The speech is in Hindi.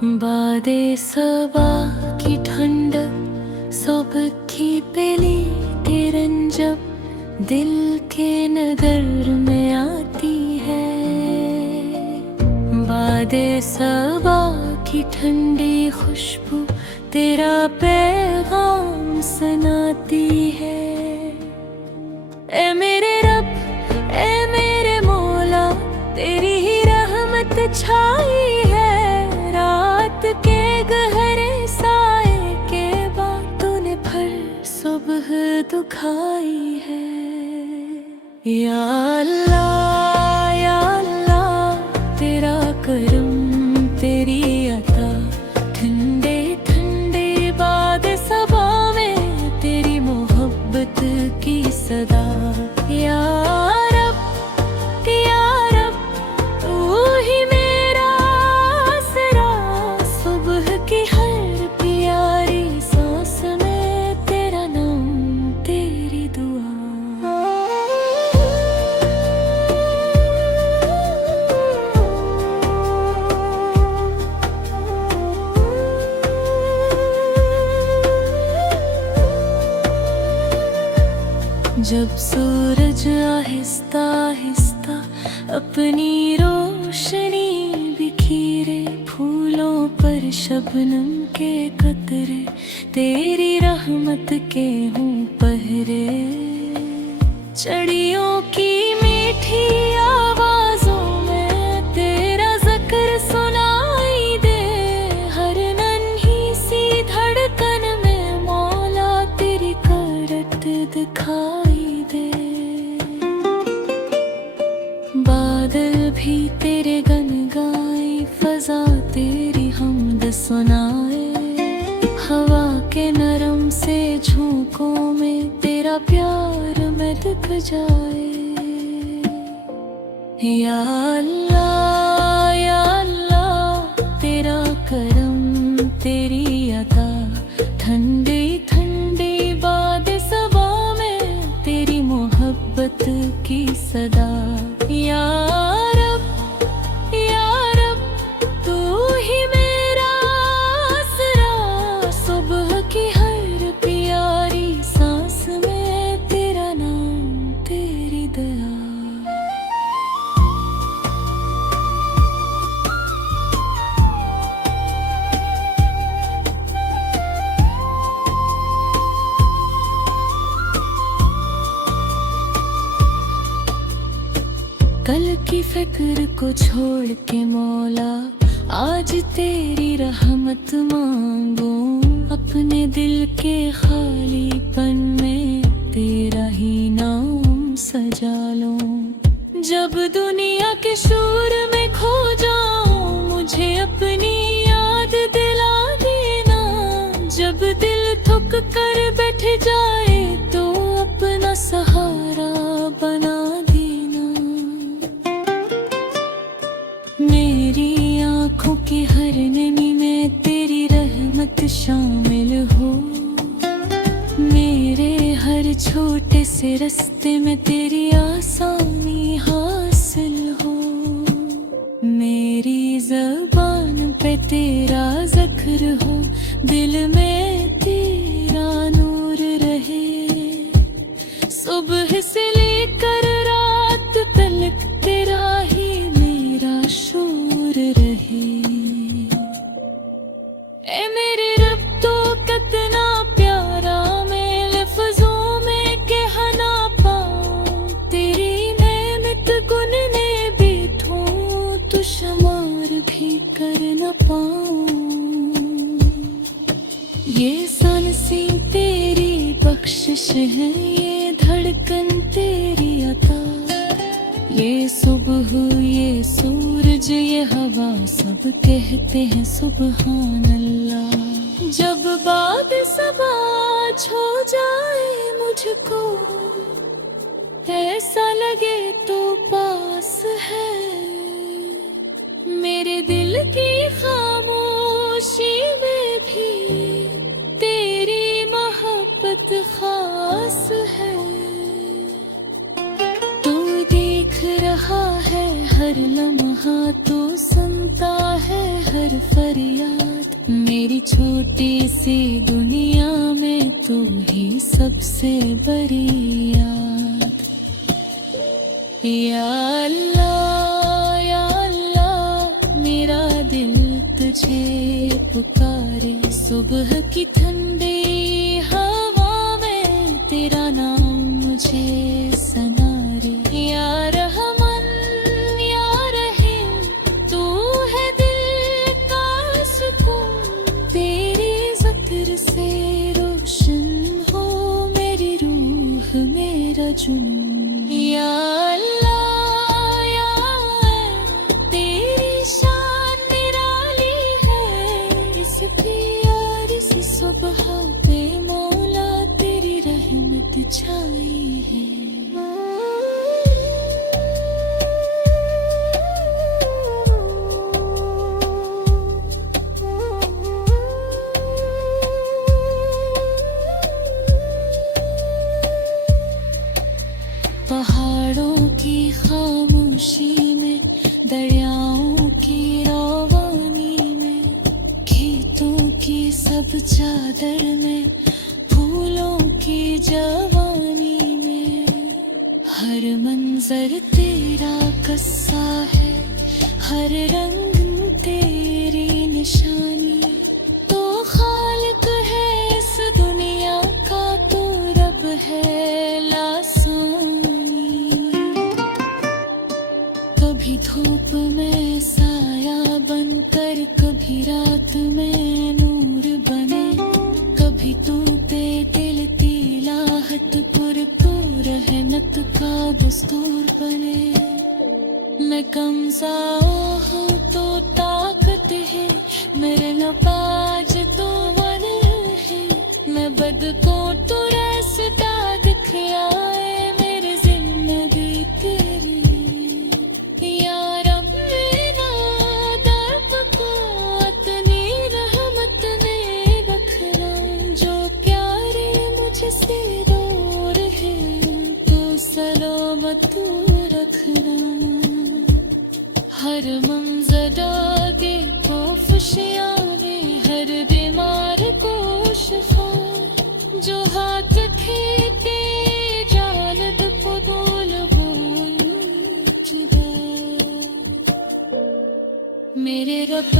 बादे सबा की ठंडक सुबह पेली किरण जब दिल के नगर में आती है। बादे सबा की ठंडी खुशबू तेरा पैगाम सुनाती है। ए मेरे रब, ए मेरे मौला, तेरी ही रहमत छाई है। रात के गहरे साए के बाद तूने फिर सुबह दुखाई है। या अल्लाह, या अल्लाह, तेरा करम तेरी अता, ठंडे ठंडे बाद सबा में तेरी मोहब्बत की सदा। या रब, या रब, तू ही मेरा आसरा, सुबह की हर प्यारी सांस में तेरा नाम तेरी दुआ। जब सूरज आहिस्ता आहिस्ता अपनी रोशनी बिखेरे, फूलों पर शबनम के कतरे तेरी रहमत के हों पहरे। चिड़ियों की मीठी आवाजों में तेरा जिक्र सुनाई दे। हर नन्ही सी धड़कन में मौला तेरी करत दिखाई दे। बादल भी तेरे गन गाए, फजा तेरी हमद सुनाए। हवा के नरम से झोंकों में तेरा प्यार में दिख जाए। या अल्लाह, या अल्लाह, तेरा करम तेरी अता, ठंडी ठंडी बाद सबा में तेरी मोहब्बत की सदा। या रब, या रब, तू ही मेरा आसरा, सुबह की हर प्यारी सांस में तेरा नाम तेरी दया। कल की फिक्र को छोड़ के मौला, आज तेरी रहमत मांगो। अपने दिल के खालीपन में तेरा ही नाम सजा लो। जब दुनिया के शोर में खो जाऊं, मुझे अपनी याद दिला देना। जब दिल थक कर बैठ जाए तो अपना सहारा बना देना। मेरी आँखों की हर नमी में तेरी रहमत शामिल हो। मेरे हर छोटे से रास्ते में तेरी आसानी हासिल हो। मेरी ज़बान पे तेरा ज़िक्र हो, दिल में तेरा नूर रहे। सुबह से लेकर रात तक तेरा ही मेरा शोर रहे। ए मेरे रब, तो कितना प्यारा, मैं लफ्जों में कह ना पाऊं। तेरी नेमत गुनने बैठूं तो शुमार भी कर न पाऊं। ये सांसें तेरी बख्शिश है, ये धड़कन तेरी अता। ये सुबह, ये सूरज, ये हवा, सब कहते हैं सुबहान अल्लाह। जब बाद सबा छो जाए मुझको, ऐसा लगे तो पास है। मेरे दिल की खामोशी में भी तेरी मोहब्बत खास है। तू देख रहा है हर लम्हा, तो सुनता है हर फरियाद, मेरी छोटी सी दुनिया में तू ही सबसे बड़ी याद। या अल्लाह मेरा दिल तुझे पुकारे, सुबह की ठंडी हवा में तेरा नाम मुझे सनारे। या रहमान या रहीम तू है दिल का सुकून, तेरी ज़िक्र से रोशन हो मेरी रूह मेरा जुनून। या अल्लाह या तेरी शान निराली है, इस प्यार से सुबह पे मौला तेरी रहमत छाई है। पहाड़ों की खामोशी में, दरियाओं की रवानी में, खेतों की सब चादर में, फूलों की जवानी में, हर मंजर तेरा कस्सा है, हर रंग तेरी निशानी। तो खालिक है इस दुनिया का, तो रब है लासानी। कभी धूप में साया बनकर, कभी रात में नूर बने, कभी तू पे दिल तिलाहत पुरपुर रहमत का दस्तूर बने। मैं कमज़ा हूँ तो ताकत है, मेरे नपाज तो वन है, मैं बद को तो रास्ता दिखलाए मेरी जिंदगी तेरी। या रब मेरा दर्द को इतनी रहमत ने रखना, जो प्यारे मुझसे दूर है तो सलामत रखना। हर मंजर आगे को खुशियाँ में, हर बीमार को शिफा, जो हाथ खेते जानत पुदूल बोल की दे। मेरे रब